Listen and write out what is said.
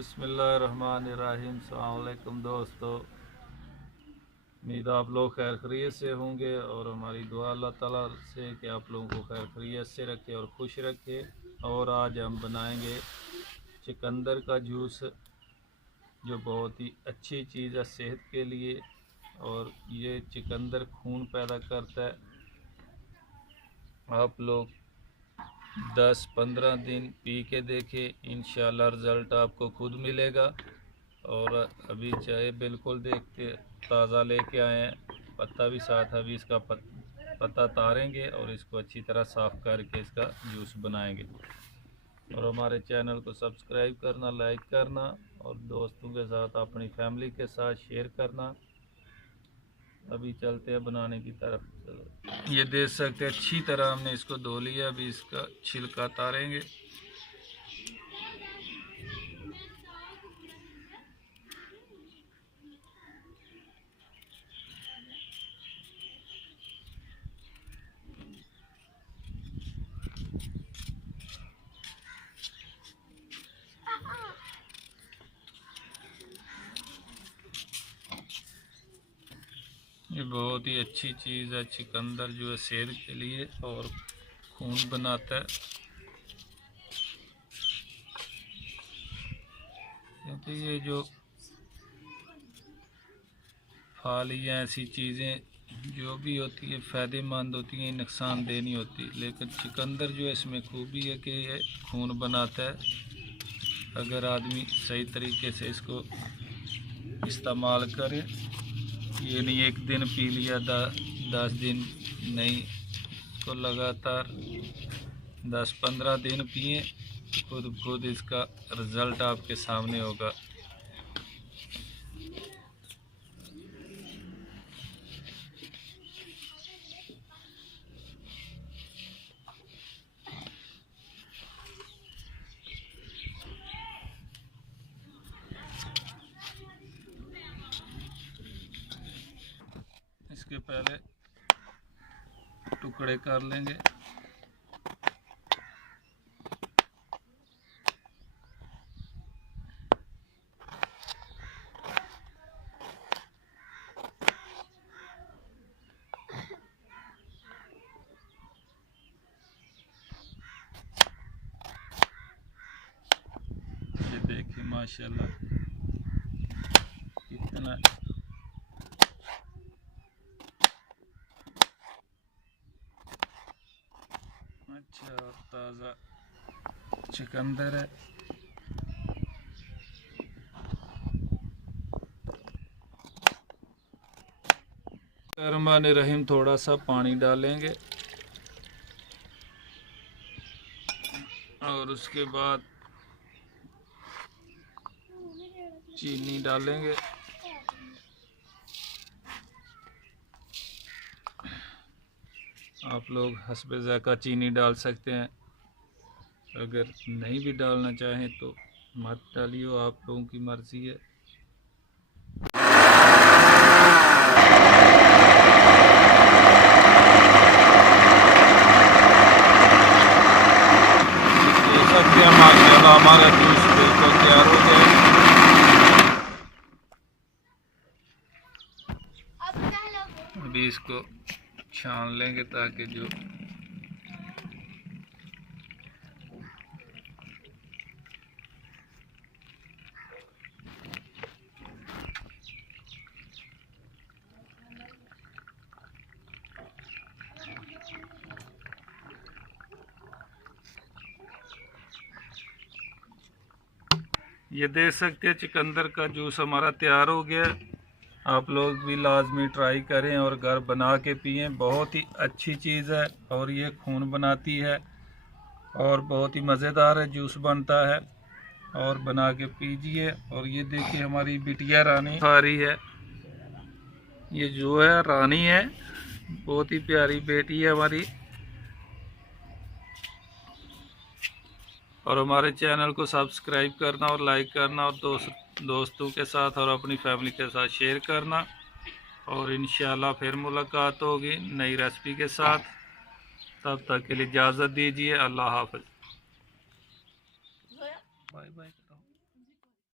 बिस्मिल्लाहिर्रहमानिर्रहीम। अस्सलाम वालेकुम दोस्तों, उम्मीद आप लोग खैर खैरियत से होंगे और हमारी दुआ अल्लाह ताला से कि आप लोगों को खैर खैरियत से रखे और खुश रखे। और आज हम बनाएंगे चुकंदर का जूस, जो बहुत ही अच्छी चीज़ है सेहत के लिए। और ये चुकंदर खून पैदा करता है। आप लोग 10-15 दिन पी के देखें, इंशाल्लाह रिज़ल्ट आपको खुद मिलेगा। और अभी चाय बिल्कुल देखते ताज़ा लेके आए हैं, पत्ता भी साथ है। अभी इसका पत्ता तारेंगे और इसको अच्छी तरह साफ़ करके इसका जूस बनाएंगे। और हमारे चैनल को सब्सक्राइब करना, लाइक करना और दोस्तों के साथ, अपनी फैमिली के साथ शेयर करना। अभी चलते हैं बनाने की तरफ। चलो, ये देख सकते हैं अच्छी तरह हमने इसको धो लिया। अभी इसका छिलका तारेंगे। ये बहुत ही अच्छी चीज़ है चुकंदर, जो है सेहत के लिए और खून बनाता है। क्योंकि ये जो फल या ऐसी चीज़ें जो भी होती है फ़ायदेमंद होती हैं, नुकसानदेह नहीं होती। लेकिन चुकंदर जो है इसमें खूबी है कि ये खून बनाता है। अगर आदमी सही तरीके से इसको इस्तेमाल करे, ये नहीं एक दिन पी लिया 10 दिन नहीं, इसको लगातार 10-15 दिन पिए, खुद इसका रिज़ल्ट आपके सामने होगा। इसके पहले टुकड़े कर लेंगे। ये देखिए माशाल्लाह कितना अच्छा और ताज़ा चुकंदर है। रहमान थोड़ा सा पानी डालेंगे और उसके बाद चीनी डालेंगे। आप लोग हस्बे ज़ायक़ा चीनी डाल सकते हैं, अगर नहीं भी डालना चाहें तो मत डालिए, आप लोगों की मर्ज़ी है। देख सकते हैं माशाल्लाह हमारा जूस बिल्कुल तैयार हो गया है। अभी इसको छान लेंगे ताकि जो ये देख सकते हैं चुकंदर का जूस हमारा तैयार हो गया। आप लोग भी लाजमी ट्राई करें और घर बना के पिएँ। बहुत ही अच्छी चीज़ है और ये खून बनाती है और बहुत ही मज़ेदार है जूस बनता है। और बना के पीजिए। और ये देखिए हमारी बिटिया रानी खा रही है। ये जो है रानी है, बहुत ही प्यारी बेटी है हमारी। और हमारे चैनल को सब्सक्राइब करना और लाइक करना और दोस्तों के साथ और अपनी फैमिली के साथ शेयर करना। और इंशाल्लाह फिर मुलाकात होगी नई रेसिपी के साथ। तब तक के लिए इजाज़त दीजिए। अल्लाह हाफ़िज़। Bye bye.